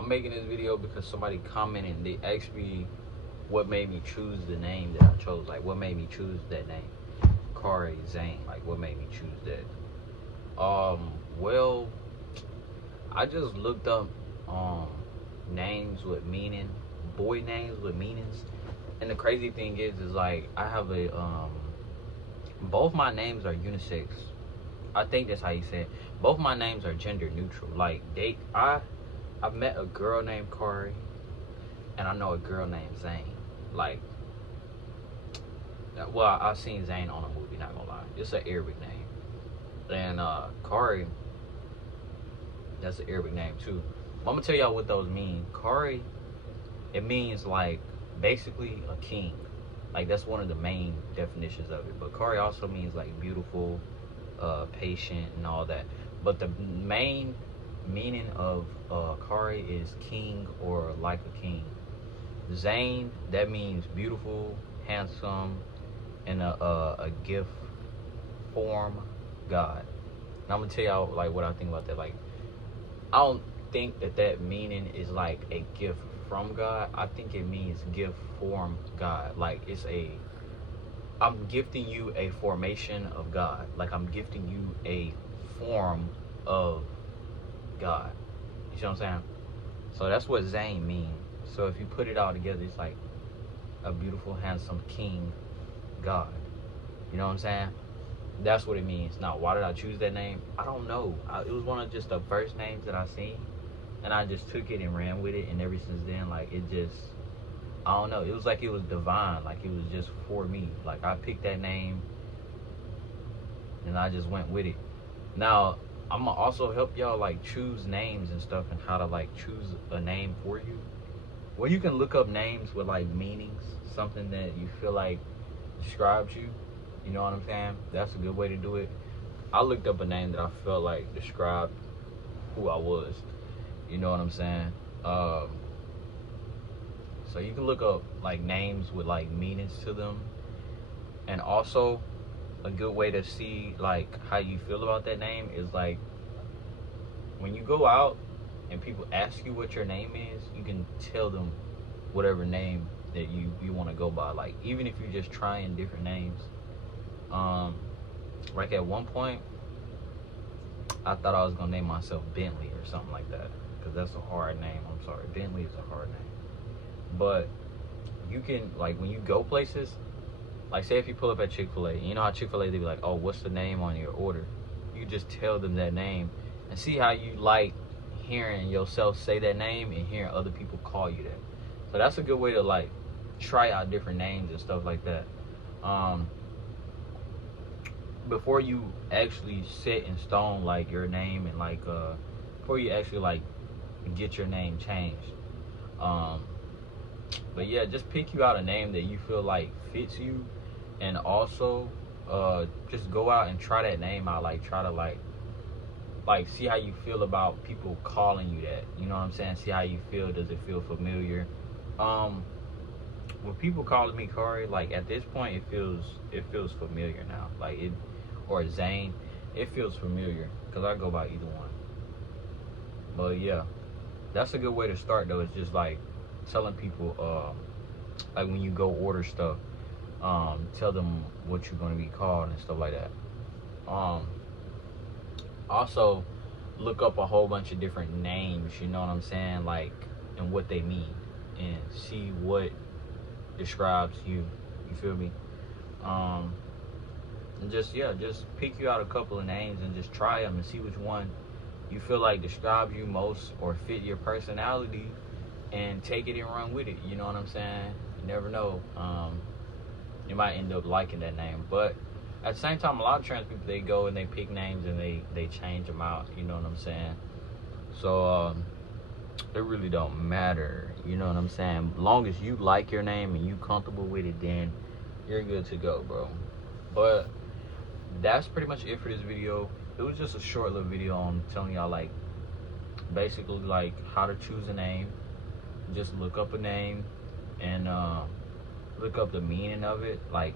I'm making this video because somebody commented and they asked me what made me choose the name that I chose. Like, what made me choose that name? Kari Zane. Like, what made me choose that? Well, I just looked up names with meaning, boy names with meanings. And the crazy thing is like I have a both my names are unisex. I think that's how you say it. Both my names are gender neutral. Like I've met a girl named Kari and I know a girl named Zane. Like, well, I've seen Zane on a movie, not gonna lie. It's an Arabic name. And Kari, that's an Arabic name too. I'm gonna tell y'all what those mean. Kari, it means like basically a king. Like, that's one of the main definitions of it. But Kari also means like beautiful, patient, and all that. But the main meaning of Kari is king or like a king. Zane, that means beautiful, handsome, and a gift form God. And I'm gonna tell y'all like what I think about that. Like, I don't think that meaning is like a gift from God. I think it means gift form God. Like, I'm gifting you a formation of God. Like, I'm gifting you a form of God. You see what I'm saying? So that's what Zane means. So if you put it all together, it's like a beautiful, handsome king God. You know what I'm saying? That's what it means. Now, why did I choose that name? I don't know. It was one of just the first names that I seen, and I just took it and ran with it. And ever since then, like, it just, I don't know. It was like it was divine. Like, it was just for me. Like, I picked that name, and I just went with it. Now, I'm gonna also help y'all like choose names and stuff, and how to like choose a name for you. Well, you can look up names with like meanings, something that you feel like describes you. You know what I'm saying? That's a good way to do it. I looked up a name that I felt like described who I was. You know what I'm saying? So you can look up like names with like meanings to them. And also, a good way to see like how you feel about that name is like when you go out and people ask you what your name is, you can tell them whatever name that you want to go by. Like, even if you're just trying different names. Like at one point, I thought I was gonna name myself Bentley or something like that, because that's a hard name. I'm sorry, Bentley is a hard name. But you can, like, when you go places, like say if you pull up at Chick-fil-A, you know how Chick-fil-A, they be like, oh, what's the name on your order? You just tell them that name and see how you like hearing yourself say that name and hearing other people call you that. So that's a good way to like try out different names and stuff like that. Before you actually set in stone like your name, and like before you actually like get your name changed. But yeah, just pick you out a name that you feel like fits you, and also just go out and try that name out. Like, try to like see how you feel about people calling you that. You know what I'm saying? See how you feel. Does it feel familiar? When people call me Kari, like at this point it feels familiar now. Like it, or Zane, it feels familiar because I go by either one. But yeah, that's a good way to start though. It's just like telling people, like when you go order stuff, tell them what you're gonna be called and stuff like that. Also, look up a whole bunch of different names. You know what I'm saying? Like, and what they mean, and see what describes you. You feel me? And just pick you out a couple of names and just try them and see which one you feel like describes you most or fit your personality, and take it and run with it. You know what I'm saying? You never know. You might end up liking that name. But at the same time, a lot of trans people, they go and they pick names and they change them out. You know what I'm saying? So it really don't matter. You know what I'm saying? Long as you like your name and you comfortable with it, then you're good to go, bro. But that's pretty much it for this video. It was just a short little video on telling y'all like basically like how to choose a name. Just look up a name and look up the meaning of it. Like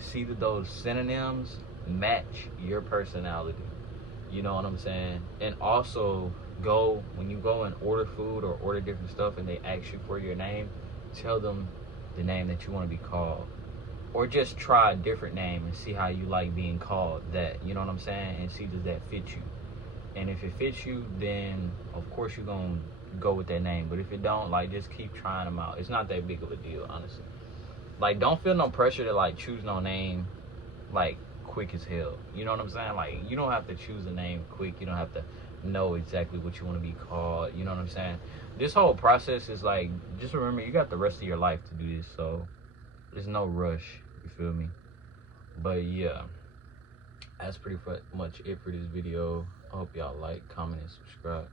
see that those synonyms match your personality. You know what I'm saying? And also when you go and order food or order different stuff and they ask you for your name, tell them the name that you want to be called. Or just try a different name and see how you like being called that. You know what I'm saying? And see, does that fit you? And if it fits you, then of course you're going to go with that name. But if it don't, like, just keep trying them out. It's not that big of a deal, honestly. Like, don't feel no pressure to, like, choose no name, like, quick as hell. You know what I'm saying? Like, you don't have to choose a name quick. You don't have to know exactly what you want to be called. You know what I'm saying? This whole process is like, just remember, you got the rest of your life to do this, so there's no rush. You feel me? But yeah, that's pretty much it for this video. I hope y'all like, comment, and subscribe.